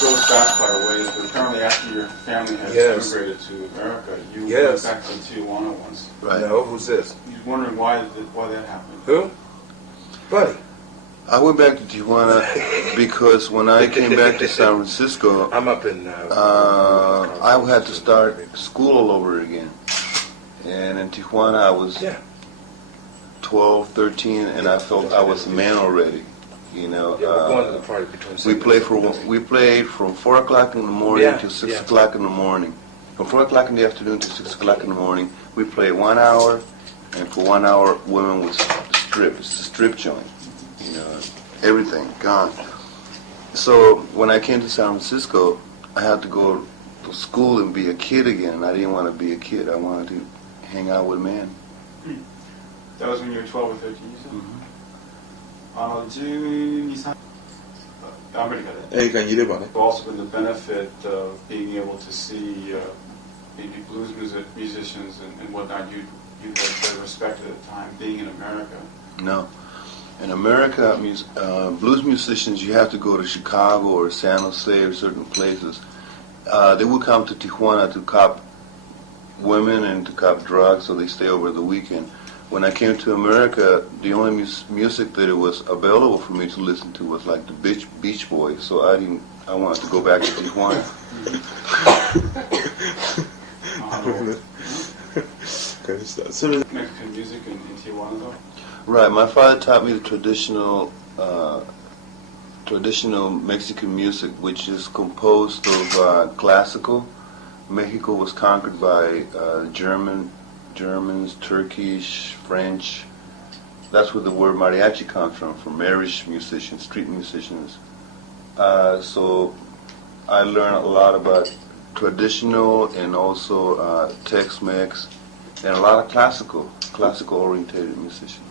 goes back quite a ways, but apparently after your family had immigrated to America, you went back to Tijuana once. Right. No, who's this? You're wondering why that happened. Who? Buddy. I went back to Tijuana because when I came back to San Francisco, I'm up in. I had to start school all over again. And in Tijuana, I was 12, 13, and I felt I was a man already. You know, we're going to the party between. We played from 4 o'clock in the morning to 6 o'clock in the morning. From 4 o'clock in the afternoon to 6 o'clock in the morning, we played 1 hour, and for 1 hour, women would strip. It's a strip joint. You know, everything gone. So when I came to San Francisco, I had to go to school and be a kid again. And I didn't want to be a kid. I wanted to hang out with men. That was when you were 12 or 13, you said? Mm-hmm. 12, アメリカで。映画にいればね。Also been the benefit of being able to see maybe blues musicians and whatnot you had very respected at the time, being in America. No. In America, blues musicians, you have to go to Chicago or San Jose or certain places. They would come to Tijuana to cop women and to cop drugs, so they stay over the weekend. When I came to America, the only music that it was available for me to listen to was like the Beach Boys, so I wanted to go back to Tijuana. Mexican music in Tijuana, though? Right, my father taught me the traditional Mexican music, which is composed of classical. Mexico was conquered by Germans, Turkish, French. That's where the word mariachi comes from Irish musicians, street musicians. So I learned a lot about traditional and also Tex-Mex and a lot of classical oriented musicians.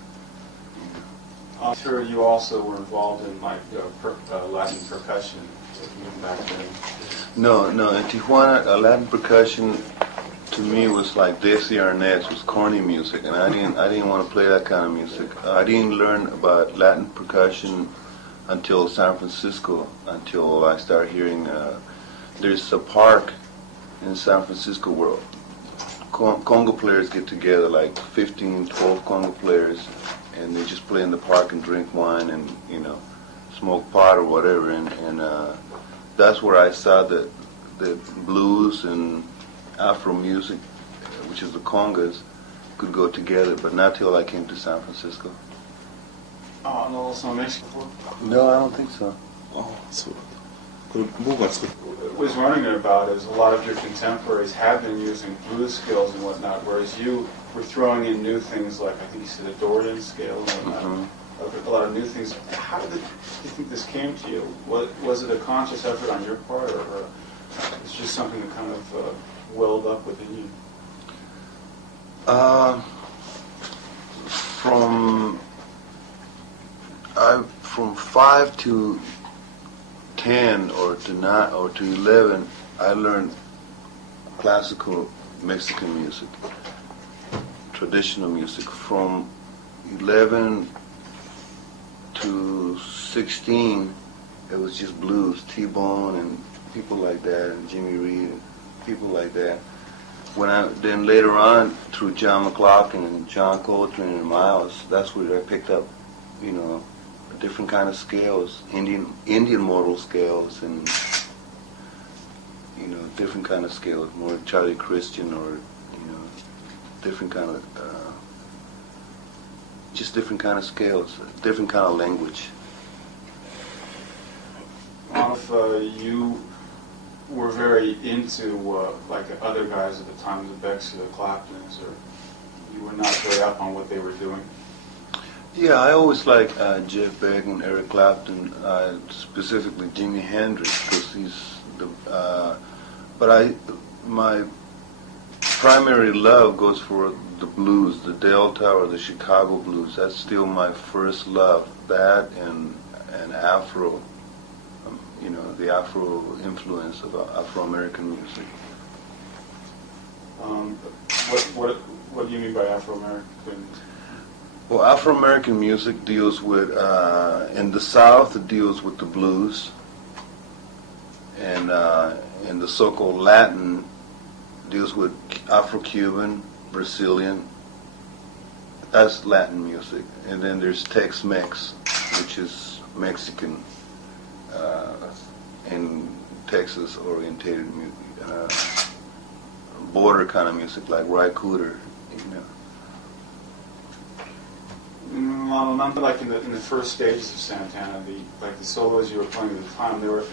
I'm sure you also were involved in like Latin percussion back then. No. In Tijuana, Latin percussion to me was like Desi Arnaz, was corny music, and I didn't want to play that kind of music. I didn't learn about Latin percussion until San Francisco, until I started hearing. There's a park in San Francisco where Congo players get together, like 15, 12 Congo players, and they just play in the park and drink wine and, you know, smoke pot or whatever. And that's where I saw that blues and Afro music, which is the congas, could go together, but not till I came to San Francisco. Oh, no, also Mexico? No, I don't think so. Oh, so. What I was wondering about is a lot of your contemporaries have been using blues scales and whatnot, whereas you were throwing in new things like, I think you said a Dorian scale and whatnot. Mm-hmm. A lot of new things. How did you think this came to you? Was it a conscious effort on your part, or it's just something that kind of welled up within you? From 5 to 10 or to 9 or to 11, I learned classical Mexican music, traditional music. From 11 to 16, it was just blues, T-Bone and people like that, and Jimi Reed and people like that. Then later on, through John McLaughlin and John Coltrane and Miles, that's where I picked up, you know, different kind of scales, Indian modal scales, and, you know, different kind of scales, more Charlie Christian, or, you know, different kind of, just different kind of scales, different kind of language. If you were very into like the other guys at the time, the Becks or the Claptons, or you were not very up on what they were doing? Yeah, I always liked Jeff Beck and Eric Clapton, specifically Jimi Hendrix, because he's the. My primary love goes for the blues, the Delta or the Chicago blues. That's still my first love. That and Afro, you know, the Afro influence of Afro-American music. What do you mean by Afro-American? Well, Afro-American music deals with, in the South, it deals with the blues. and the so-called Latin deals with Afro-Cuban, Brazilian. That's Latin music. And then there's Tex-Mex, which is Mexican and Texas-orientated border kind of music, like Ry Cooder, you know. Not like in the first stages of Santana, the solos you were playing at the time, they were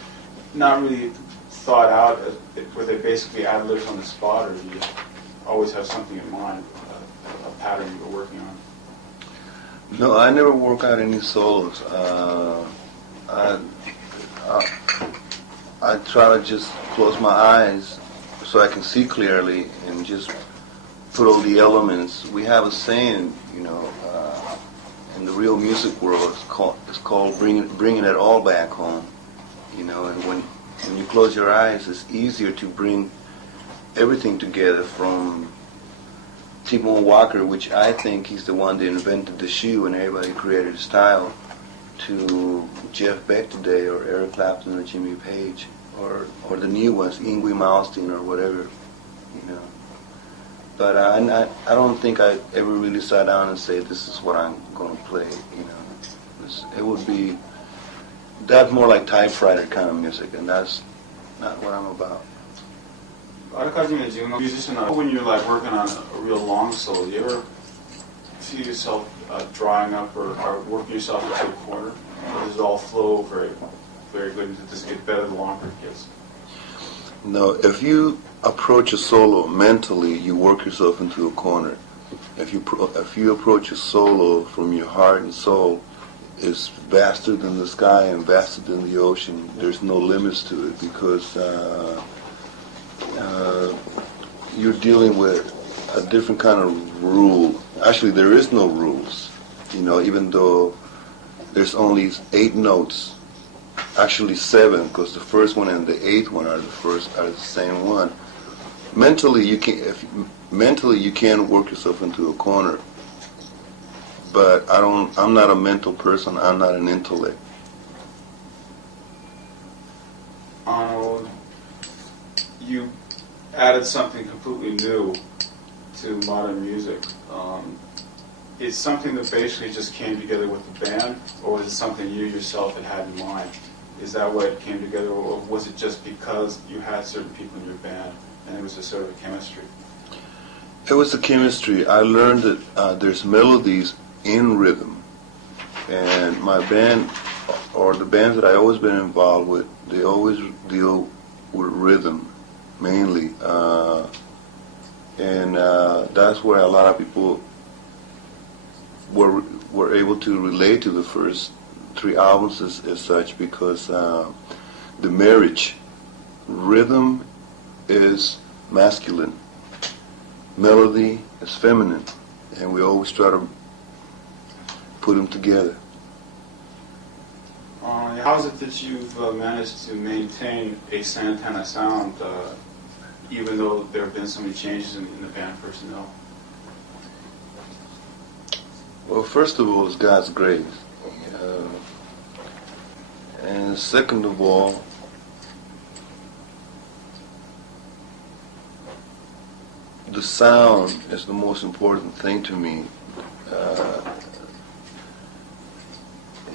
not really thought out, were they basically ad-libs on the spot, or do you always have something in mind, a pattern you were working on? No, I never work out any solos. I try to just close my eyes so I can see clearly and just put all the elements. We have a saying, you know, in the real music world, it's called bringing it all back home. You know, and when you close your eyes, it's easier to bring everything together, from T-Bone Walker, which I think he's the one that invented the shoe and everybody created a style, to Jeff Beck today, or Eric Clapton, or Jimmy Page, or the new ones, Yngwie Malmsteen, or whatever, you know. But I don't think I ever really sat down and said, this is what I'm going to play, you know. It would be, that's more like typewriter kind of music, and that's not what I'm about. When you're like working on a real long solo, do you ever see yourself drawing up or working yourself into a corner? Or does it all flow very, very good, and does it get better the longer it gets? No, if you approach a solo mentally, you work yourself into a corner. If you approach a solo from your heart and soul, it's vaster than the sky and vaster than the ocean. There's no limits to it, because you're dealing with a different kind of rule. Actually, there is no rules, you know, even though there's only 8 notes. Actually 7, because the first one and the 8th one are the same one. Mentally, you can work yourself into a corner. But I'm not a mental person. I'm not an intellect. Arnold, you added something completely new to modern music. It's something that basically just came together with the band, or was it something you yourself had in mind? Is that what came together, or was it just because you had certain people in your band and it was a sort of a chemistry? It was the chemistry. I learned that there's melodies in rhythm, and my band, or the bands that I always been involved with, they always deal with rhythm mainly, and that's where a lot of people were able to relate to the first 3 albums as such, because the marriage, rhythm is masculine, melody is feminine, and we always try to put them together. How is it that you've managed to maintain a Santana sound, even though there have been so many changes in the band personnel? Well, first of all, it's God's grace. And second of all, the sound is the most important thing to me.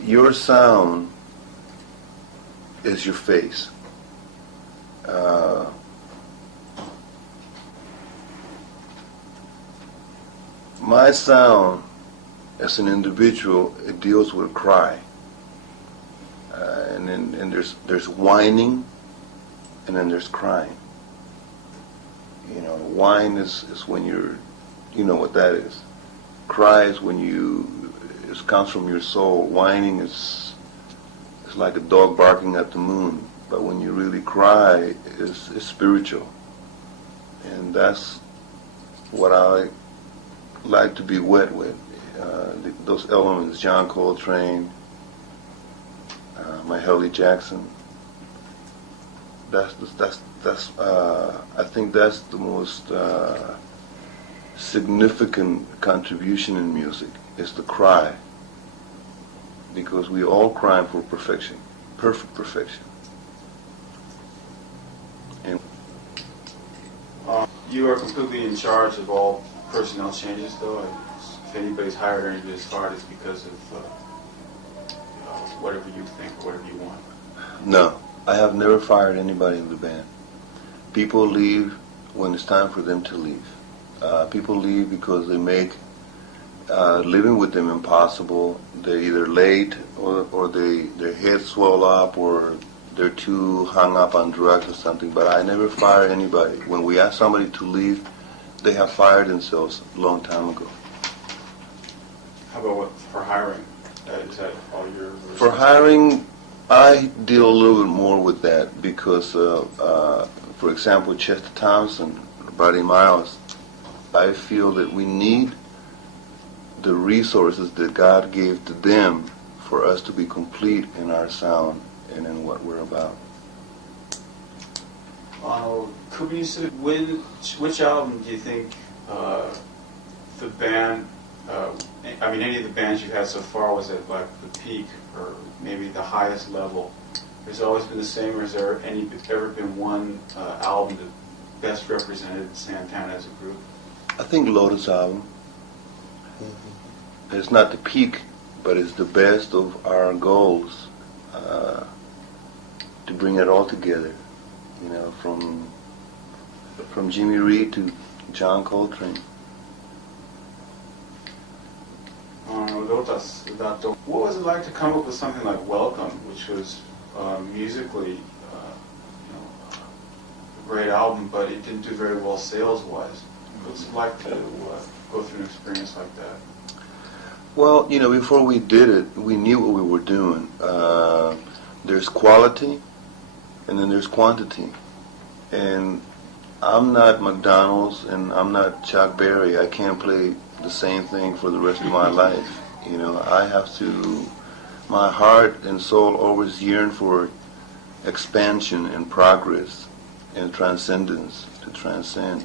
Your sound is your face. My sound, as an individual, it deals with cry, and then there's whining, and then there's crying. You know, whine is when you know what that is. Cry is when it comes from your soul. Whining is like a dog barking at the moon. But when you really cry, it's spiritual, and that's what I like to be wet with. Those elements, John Coltrane, Mahalia Jackson. I think that's the most significant contribution in music, is the cry, because we all cry for perfection, perfect perfection. You are completely in charge of all personnel changes, though. If anybody's hired or anybody's fired, it's because of whatever you think or whatever you want. No, I have never fired anybody in the band. People leave when it's time for them to leave. People leave because they make living with them impossible. They're either late or their heads swell up or they're too hung up on drugs or something. But I never fire anybody. When we ask somebody to leave, they have fired themselves a long time ago. How about for hiring? Is that all your... For hiring, I deal a little bit more with that because, for example, Chester Thompson, Buddy Miles, I feel that we need the resources that God gave to them for us to be complete in our sound and in what we're about. Which album do you think the band, I mean any of the bands you've had so far, was at like the peak or maybe the highest level? Has it always been the same, or has there ever been one album that best represented Santana as a group? I think Lotus album. It's not the peak, but it's the best of our goals to bring it all together. You know, from Jimmy Reed to John Coltrane. Lotus, what was it like to come up with something like Welcome, which was musically a great album, but it didn't do very well sales-wise? What's it like to go through an experience like that? Well, you know, before we did it, we knew what we were doing. There's quality, and then there's quantity. And I'm not McDonald's, and I'm not Chuck Berry. I can't play the same thing for the rest of my life. You know, I have to, my heart and soul always yearn for expansion and progress and transcendence, to transcend.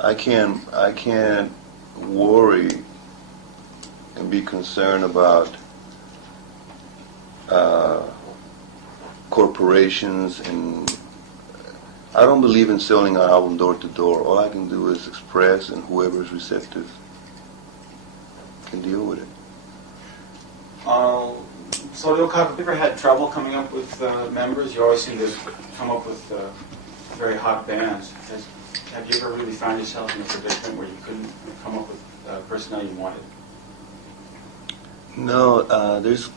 I can't worry and be concerned about corporations, and I don't believe in selling an album door to door. All I can do is express, and whoever is receptive can deal with it. So have you ever had trouble coming up with members? You always seem to come up with very hot bands. Have you ever really found yourself in a predicament where you couldn't come up with personnel you wanted? No, there's,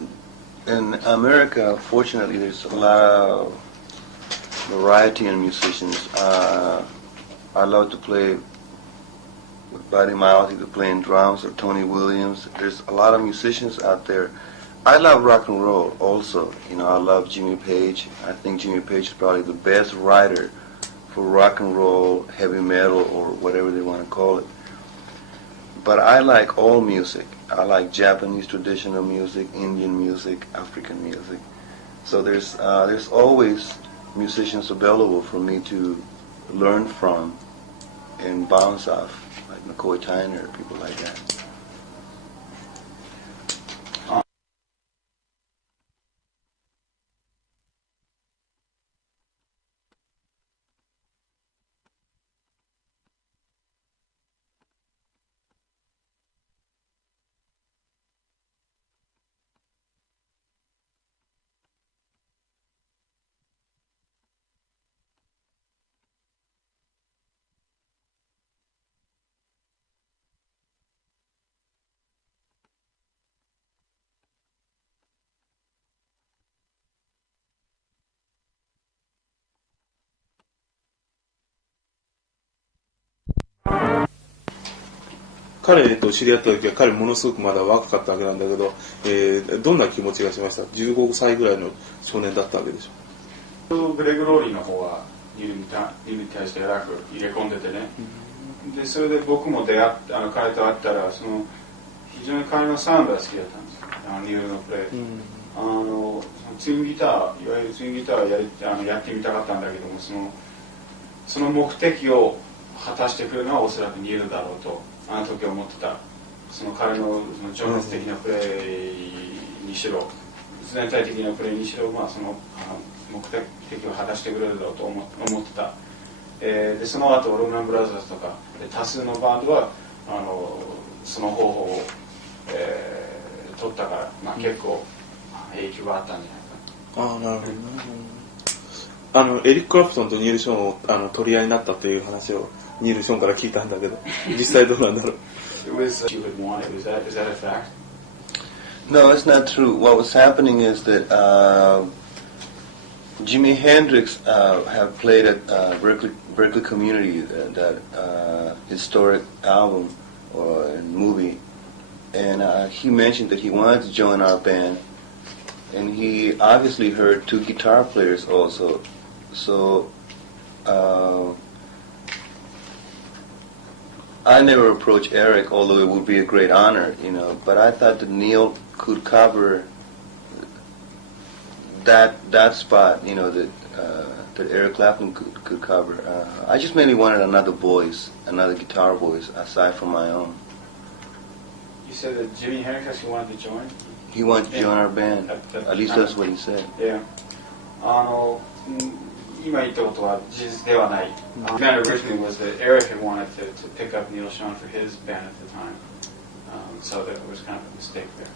in America, fortunately, there's a lot of variety in musicians. I love to play with Buddy Miles, either playing drums or Tony Williams. There's a lot of musicians out there. I love rock and roll also. You know, I love Jimmy Page. I think Jimmy Page is probably the best writer for rock and roll, heavy metal, or whatever they want to call it. But I like all music. I like Japanese traditional music, Indian music, African music. So there's always musicians available for me to learn from and bounce off, like McCoy Tyner, people like that.彼と知り合った時は彼ものすごくまだ若かったわけなんだけど、どんな気持ちがしました？ 15 歳ぐらいの少年だったわけでしょ。グレグ・ローリーの方はニルに対して偉く入れ込んでてね、でそれで僕も彼と会ったら非常に彼のサウンドが好きだったんですよ、ニルのプレー、ツインギター、いわゆるツインギターをやってみたかったんだけども、その目的を果たしてくるのはおそらくニルだろうとあの時思ってた。彼の情熱的なプレーにしろ、全体的なプレーにしろ、目的を果たしてくれるだろうと思ってた。でその後オルマンブラザーズとか多数のバンドはその方法を、取ったから、まあ、結構影響があったんじゃないかな。ああ、なるほどね。エリック・クラプトンとニール・ショーンを取り合いになったという話をニール・ショーンから聞いたんだけど、実際どうなんだろう。It was you would want it. Is that a fact? No, it's not true. What was happening is that Jimi Hendrix have played at Berkeley Community, that historic album or movie, and he mentioned that he wanted to join our band, and he obviously heard two guitar players also, so I never approached Eric, although it would be a great honor, but I thought that Neil could cover that spot, that Eric Clapton could cover. I just mainly wanted another guitar voice aside from my own. You said that Jimi Hendrix actually wanted to join? He wanted to join our band. At least that's what he said. Yeah. 今言ったことは事実ではない。The plan originally was that Eric had wanted to pick up Neil Schon for his band at the time. So that was kind of a mistake there.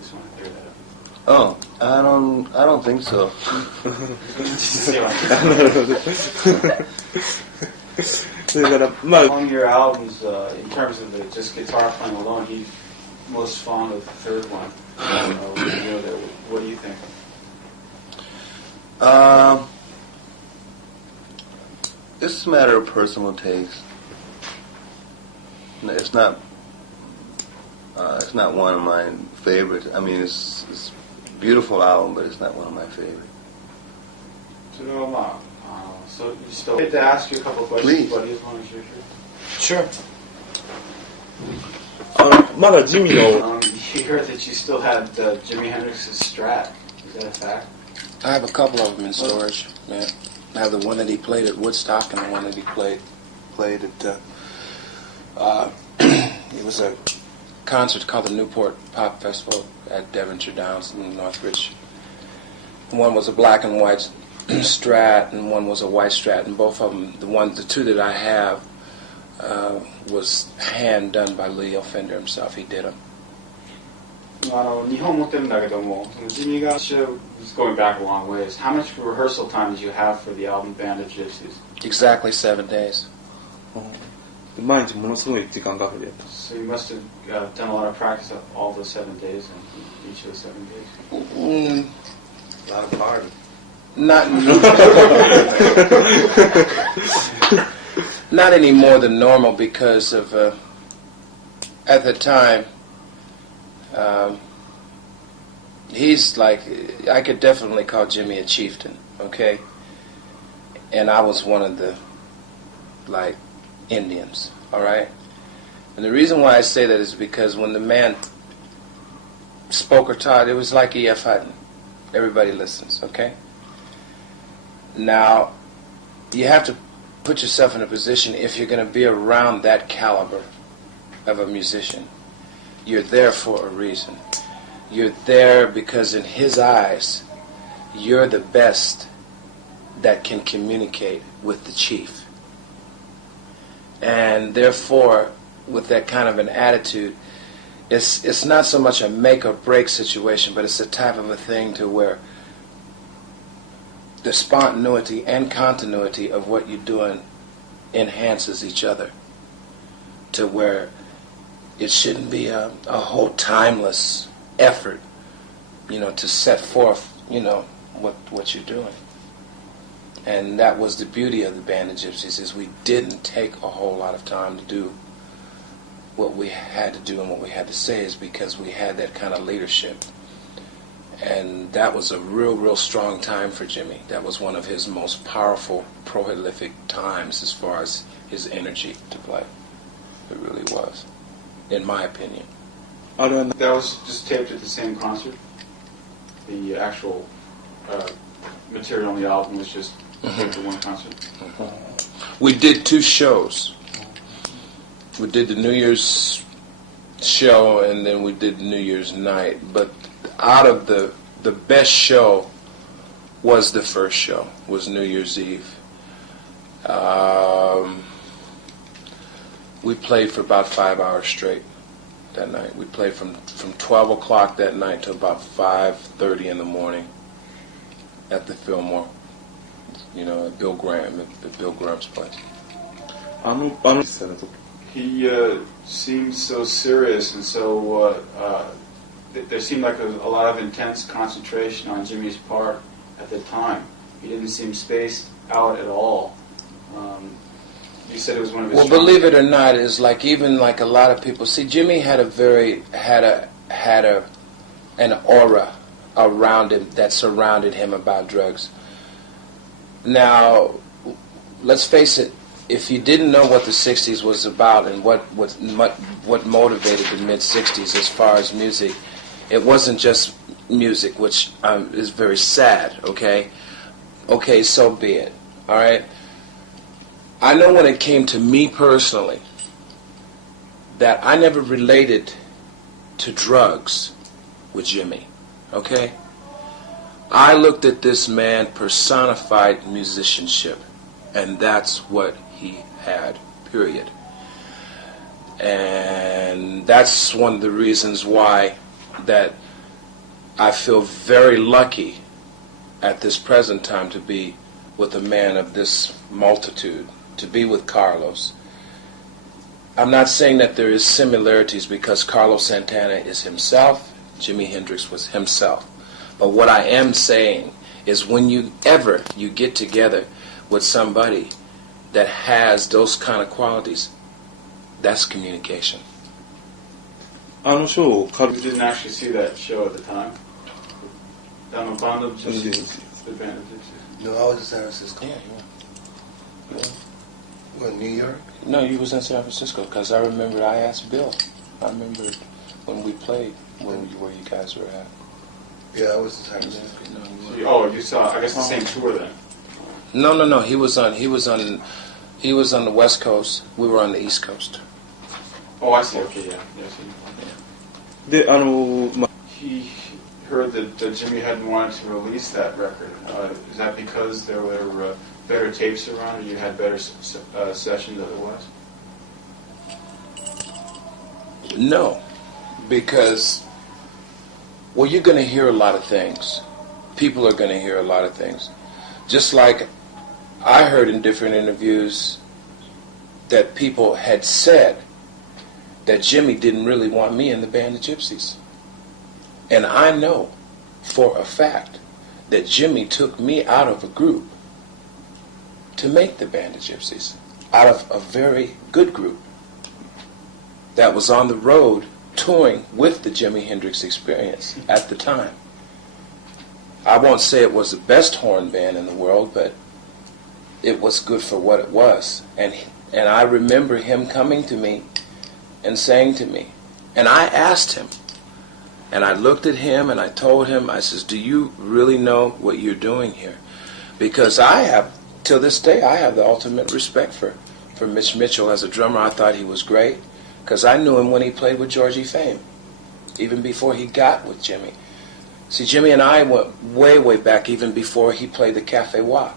Just want to clear that up. Oh, I don't think so. 事実ではない。それからまあ Among your albums, in terms of the just guitar playing alone, he's most fond of the third one. What do you think? It's a matter of personal taste. It's not one of my favorites. I mean, it's a beautiful album, but it's not one of my favorites. So you still get to ask you a couple of questions, Please. buddy, as long as you're here. Sure. まだジミの You heard that you still had Jimi Hendrix's Strat. Is that a fact? I have a couple of them in storage. Yeah. I have the one that he played at Woodstock and the one that he played at. It was a concert called the Newport Pop Festival at Devonshire Downs in Northridge. One was a black and white Strat, and one was a white Strat, and both of them, the two that I have, was hand done by Leo Fender himself. He did them. 日本持ってるんだけども、そのジミが going back a long ways. How much rehearsal time did you have for the album Band of Gypsies? Exactly 7 days. 毎日ものすごい時間かけてやった。 So you must have done a lot of practice of all the 7 days and each of the 7 days. A lot of party. Not not any more than normal because of at the time he's like, I could definitely call Jimmy a chieftain, okay? And I was one of the like Indians, all right? And the reason why I say that is because when the man spoke or taught, it was like E.F. Hutton. Everybody listens, okay? Now, you have to put yourself in a position, if you're going to be around that caliber of a musician, you're there for a reason. You're there because in his eyes, you're the best that can communicate with the chief. And therefore, with that kind of an attitude, it's not so much a make or break situation, but it's a type of a thing to where the spontaneity and continuity of what you're doing enhances each other, to where it shouldn't be a whole timeless effort, to set forth, what you're doing. And that was the beauty of the Band of Gypsies, is we didn't take a whole lot of time to do what we had to do and what we had to say, is because we had that kind of leadership. And that was a real strong time for Jimmy. That was one of his most powerful, prolific times as far as his energy to play. It really was, in my opinion. That was just taped at the same concert? The actual material on the album was just taped at one concert? We did 2 shows. We did the New Year's show and then we did the New Year's night. But out of the best show was the first show, was New Year's Eve. We played for about 5 hours straight that night. We played from 12 o'clock that night to about 5:30 in the morning at the Fillmore. You know, at Bill Graham's place. He seemed so serious, and so there seemed like a lot of intense concentration on Jimmy's part at the time. He didn't seem spaced out at all. You said it was one of his. Well, believe it or not, it's like even like a lot of people see. Jimmy had an aura around him that surrounded him about drugs. Now, let's face it. If you didn't know what the '60s was about and what motivated the mid-'60s as far as music, it wasn't just music, which is very sad. Okay, so be it. All right. I know when it came to me personally that I never related to drugs with Jimmy. Okay. I looked at this man personified musicianship, and that's what he had, period. And that's one of the reasons why that I feel very lucky at this present time to be with a man of this multitude, to be with Carlos. I'm not saying that there is similarities because Carlos Santana is himself, Jimi Hendrix was himself. But what I am saying is when you get together with somebody that has those kind of qualities, that's communication. You didn't actually see that show at the time? The band of Gypsies? No, I was in San Francisco. Yeah. What, New York? No, you was in San Francisco because I remember I asked Bill. I remember when we played where you guys were at. Yeah, I was in San Francisco. You saw, I guess, the same tour then? No. He was on the West Coast. We were on the East Coast. Oh, I see. Okay, yeah. He heard that Jimmy hadn't wanted to release that record. Is that because there were better tapes around, or you had better sessions otherwise? No, because you're going to hear a lot of things. People are going to hear a lot of things. Just like I heard in different interviews that people had said that Jimmy didn't really want me in the band of Gypsies. And I know for a fact that Jimmy took me out of a group to make the band of Gypsies, out of a very good group that was on the road touring with the Jimi Hendrix Experience at the time. I won't say it was the best horn band in the world, but it was good for what it was. And I remember him coming to me and saying to me, and I asked him, and I looked at him and I told him, I says, do you really know what you're doing here? Because I have, till this day, I have the ultimate respect for Mitch Mitchell as a drummer. I thought he was great because I knew him when he played with Georgie Fame, even before he got with Jimmy. See, Jimmy and I went way, way back, even before he played the Cafe Wha.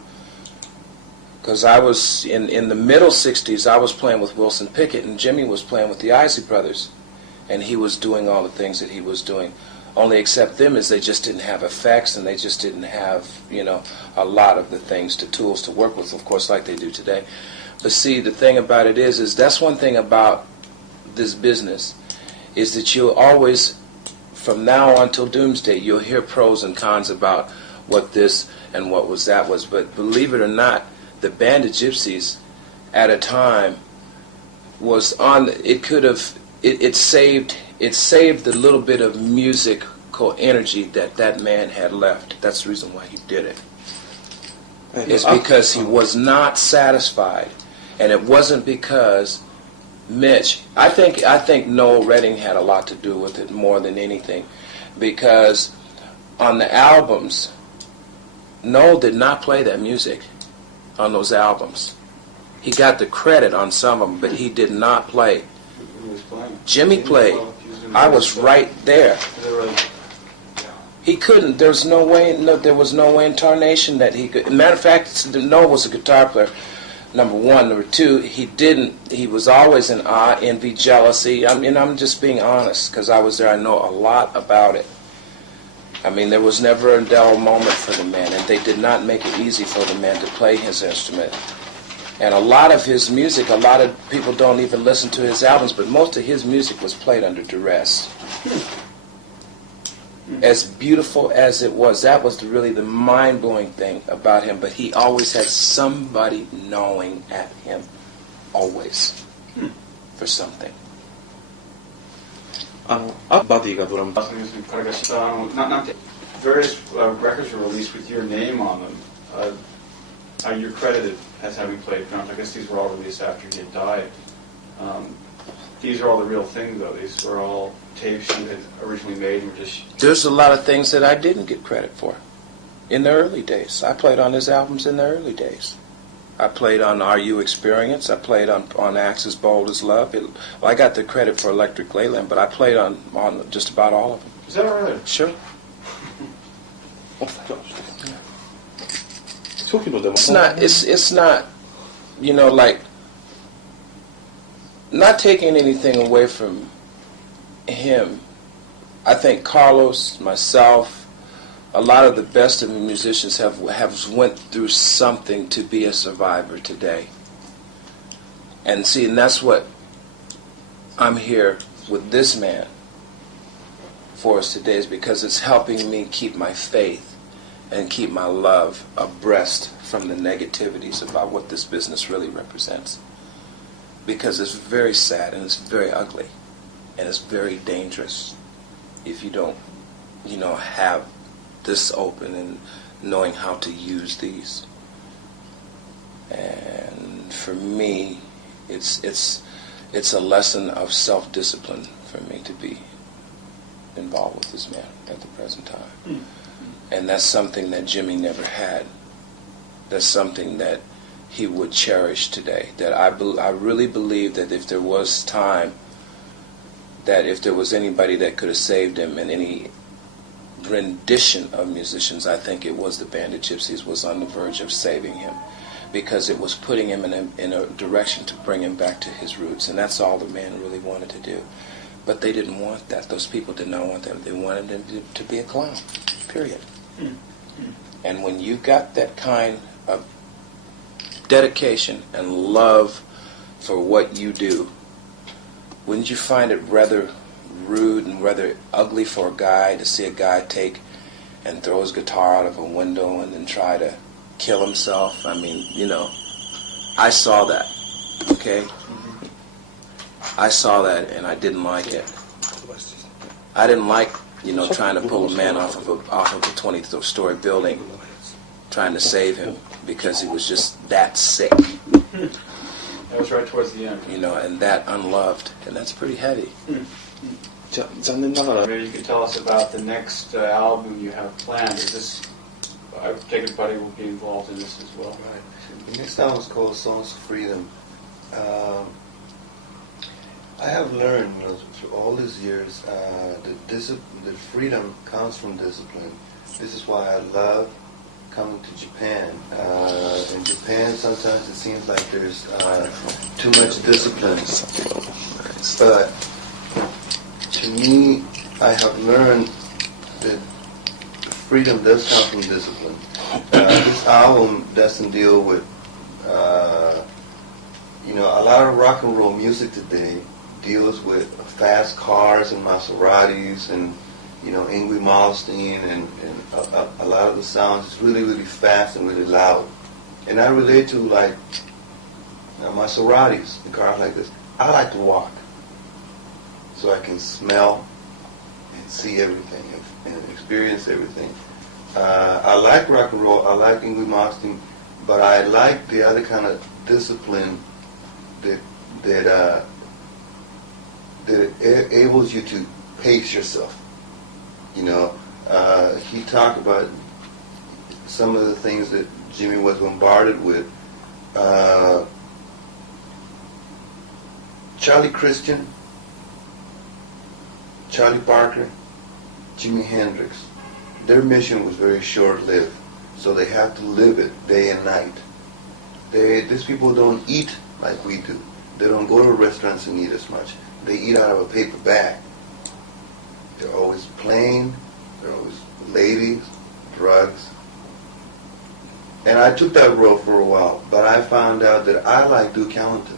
Because I was, in the middle 60s, I was playing with Wilson Pickett, and Jimmy was playing with the Isley Brothers. And he was doing all the things that he was doing. Only except them is they just didn't have effects, and they just didn't have, a lot of the tools to work with, of course, like they do today. But see, the thing about it is that's one thing about this business, is that you'll always, from now on till doomsday, you'll hear pros and cons about what this and what was that was. But believe it or not, the band of Gypsies at a time was on, it saved the little bit of musical energy that man had left. That's the reason why he did it. It's because he was not satisfied, and it wasn't because Mitch. I think Noel Redding had a lot to do with it more than anything, because on the albums, Noel did not play that music on those albums. He got the credit on some of them, but he did not play. Jimmy played. I was right there. He couldn't. There was no way in tarnation that he could. Matter of fact, Noel was a guitar player. Number one. Number two, he was always in awe, envy, jealousy. I mean, I'm just being honest because I was there. I know a lot about it. I mean, there was never a dull moment for the man, and they did not make it easy for the man to play his instrument. And a lot of his music, a lot of people don't even listen to his albums, but most of his music was played under duress. As beautiful as it was, that was really the mind-blowing thing about him, but he always had somebody gnawing at him, always, for something. バディがドラム。彼がしたなんて various records were released with your name on them. You're credited as having played drums. I guess these were all released after he had died. These are all the real things, though. These were all tapes you had originally made and were just... There's a lot of things that I didn't get credit for in the early days. I played on his albums in the early days. I played on Are You Experience? I played on Axis Bold as Love. I got the credit for Electric Leyland, but I played on just about all of them. Is that right? Sure. It's not, you know, like, not taking anything away from him. I think Carlos, myself, a lot of the best of the musicians have went through something to be a survivor today. And see, and that's what I'm here with this man for us today, is because it's helping me keep my faith and keep my love abreast from the negativities about what this business really represents. Because it's very sad and it's very ugly and it's very dangerous if you don't, you know, have this open and knowing how to use these. And for me, it's a lesson of self-discipline for me to be involved with this man at the present time. Mm-hmm. And that's something that Jimi never had. That's something that he would cherish today. That I really believe that if there was time, that if there was anybody that could have saved him in any rendition of musicians, I think it was the Band of Gypsies was on the verge of saving him, because it was putting him in a direction to bring him back to his roots, and that's all the man really wanted to do. But they didn't want that. Those people did not want that. They wanted him to be a clown, period. And when you got that kind of dedication and love for what you do, wouldn't you find it rather rude and rather ugly for a guy to see a guy take and throw his guitar out of a window and then try to kill himself? I mean, you know, I saw that, okay? I saw that and I didn't like it. I didn't like, you know, trying to pull a man off of a 20-story building, trying to save him because he was just that sick. That was right towards the end. You know, and that unloved, and that's pretty heavy. Maybe you could tell us about the next album you have planned. Is this? I take it Buddy will be involved in this as well. Right. The next album is called Songs of Freedom. I have learned, you know, through all these years, that freedom comes from discipline. This is why I love coming to Japan. In Japan, sometimes it seems like there's too much discipline. But to me, I have learned that freedom does come from discipline. This album doesn't deal with, you know, a lot of rock and roll music today deals with fast cars and Maseratis and, you know, Yngwie Malmsteen and a lot of the sounds is really, really fast and really loud. And I relate to, like, you know, Maseratis and cars like this. I like to walk so I can smell and see everything and experience everything. I like rock and roll. I like Yngwie Malmsteen, but I like the other kind of discipline that enables you to pace yourself. You know, he talked about some of the things that Jimi was bombarded with. Charlie Christian, Charlie Parker, Jimi Hendrix, their mission was very short-lived, so they have to live it day and night. These people don't eat like we do. They don't go to restaurants and eat as much. They eat out of a paper bag. They're always playing. They're always ladies, drugs. And I took that road for a while, but I found out that I like Duke Ellington.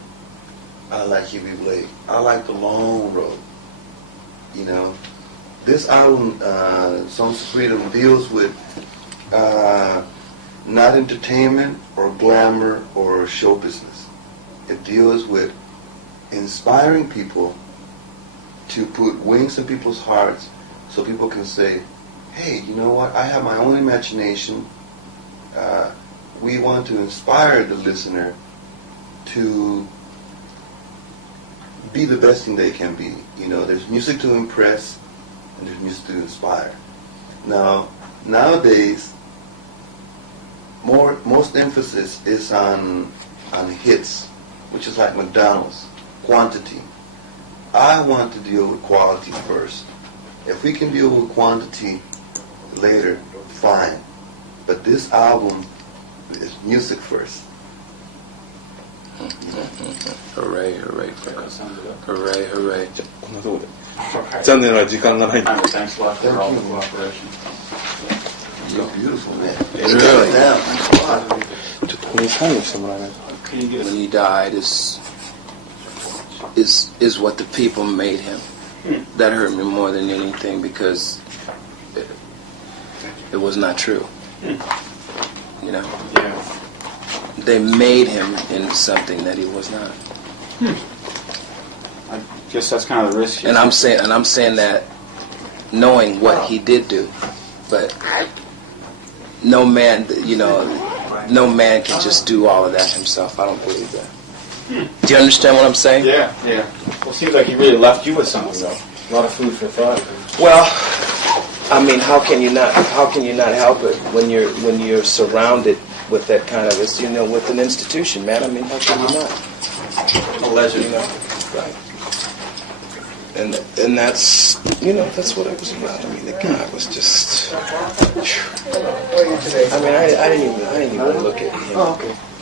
I like Hubie Blake. I like the long road. You know, this album, Songs of Freedom, deals with not entertainment or glamour or show business. It deals with inspiring people to put wings in people's hearts so people can say, hey, you know what, I have my own imagination. We want to inspire the listener to be the best thing they can be. You know, there's music to impress and there's music to inspire. Now, nowadays, most emphasis is on hits, which is like McDonald's, quantity. I want to deal with quality first. If we can deal with quantity later, fine. But this album is music first. Hooray, hooray, fellas. Hooray, hooray. こんなところで。残念ながら時間がないんで。 Thanks a lot for all the cooperation. You're beautiful, man. Really? ちょっとこれにサインをしてもらえないか。 Can you get When us? he died is what the people made him. That hurt me more than anything because it was not true. You know? Yeah. They made him into something that he was not. I guess that's kind of the risk. And I'm saying that knowing what he did do, but no man, you know, no man can just do all of that himself. I don't believe that. Do you understand what I'm saying? Yeah, yeah. Well, it seems like he really left you with something, though. A lot of food for thought. Well, I mean, how can you not help it when you're surrounded with that kind of, it's, you know, with an institution, man? I mean, how can you not? A legend. You know, right? And that's, you know, that's what it was about. I mean, the guy was just. I mean, I didn't even look at him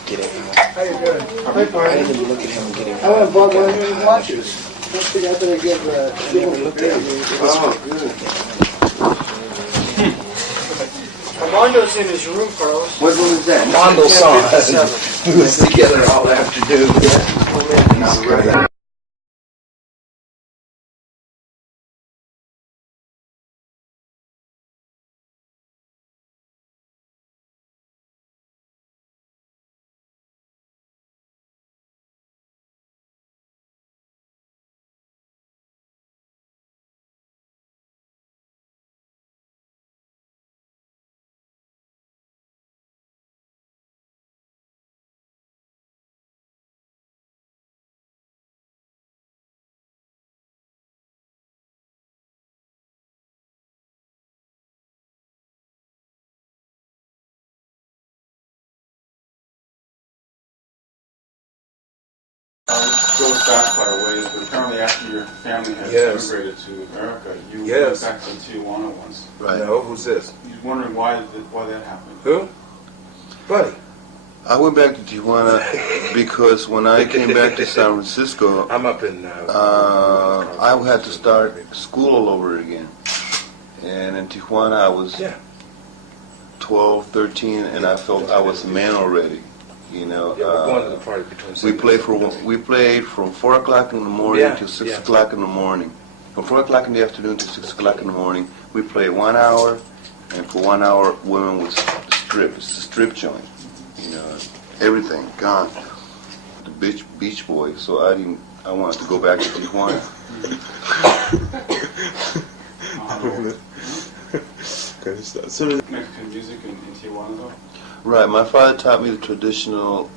getting out. How you doing? I didn't even look at him getting I out. want to bought one of these watches. Don't think I better give I didn't even look at him. Armando's in his room, Carlos. What was that? Mondo song. We was together all afternoon. Yeah. Goes back quite a ways, but apparently after your family had Yes. immigrated to America, you Yes. went back to Tijuana once. Right. No, who's this? You're wondering why that happened. Who? Buddy. I went back to Tijuana because when I came back to San Francisco, I'm up in. I had to start school all over again. And in Tijuana, I was Yeah. 12, 13, and I felt I was a man already. You know, Yeah, we're going to the party between. we played from 4 o'clock in the morning Yeah, to 6 yeah. o'clock in the morning. From 4 o'clock in the afternoon to 6 o'clock in the morning, we played 1 hour, and for 1 hour, women would strip. It's a strip joint. You know, everything gone. The Beach Boys. So I wanted to go back to Tijuana. Mexican music in Tijuana, though? Right. My father taught me the traditional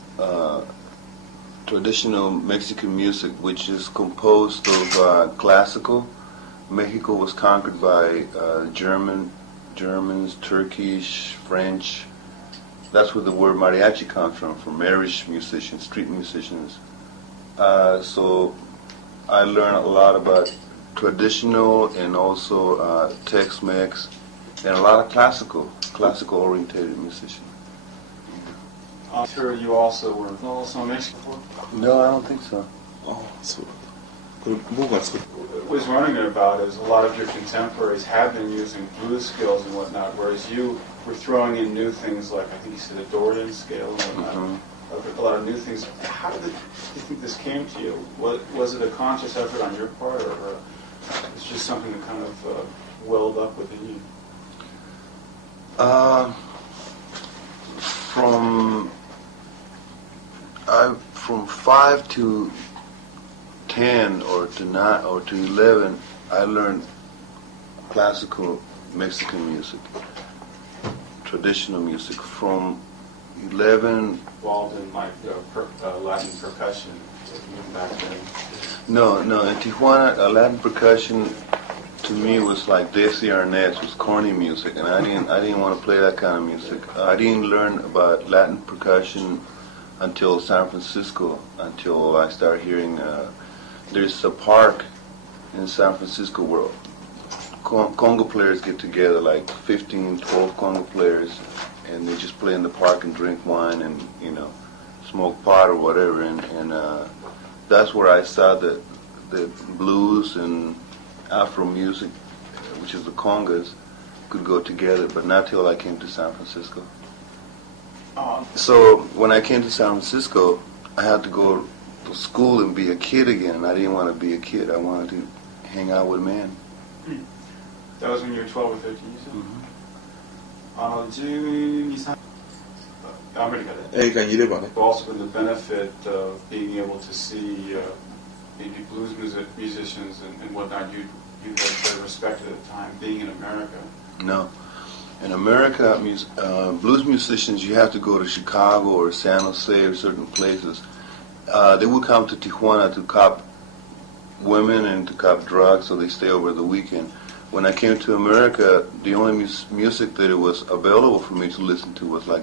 Mexican music, which is composed of classical. Mexico was conquered by Germans, Turkish, French. That's where the word mariachi comes from Irish musicians, street musicians. So I learned a lot about traditional and also Tex-Mex and a lot of classical orientated musicians. I'm sure you also were also in Mexico. No, I don't think so. ああ、そうだ。これ僕が作った。 What I was wondering about is a lot of your contemporaries have been using blues scales and whatnot, whereas you were throwing in new things like, I think you said, a Dorian scale and whatnot. A lot of new things. How do you think this came to you? Was it a conscious effort on your part, or it's just something that kind of welled up within you? From 5 to 10 or to 9 or to 11, I learned classical Mexican music, traditional music. From 11, Involved in like Latin percussion, even back then. no, in Tijuana, Latin percussion to me was like Desi Arnaz, was corny music, and I didn't want to play that kind of music. I didn't learn about Latin percussion until San Francisco, until I started hearing. There's a park in San Francisco where Congo players get together, like 15, 12 Congo players, and they just play in the park and drink wine and, you know, smoke pot or whatever. And that's where I saw that blues and Afro music, which is the congas, could go together, but not till I came to San Francisco. So when I came to San Francisco, I had to go to school and be a kid again, and I didn't want to be a kid. I wanted to hang out with men. That was when you were 12 or 13, you said? 12、3アメリカで。映画にいればね。 Also been the benefit of being able to see maybe blues musicians and whatnot you had better respect at the time, being in America. No. In America, blues musicians, you have to go to Chicago or San Jose or certain places. They would come to Tijuana to cop women and to cop drugs, so they stay over the weekend. When I came to America, the only music that it was available for me to listen to was like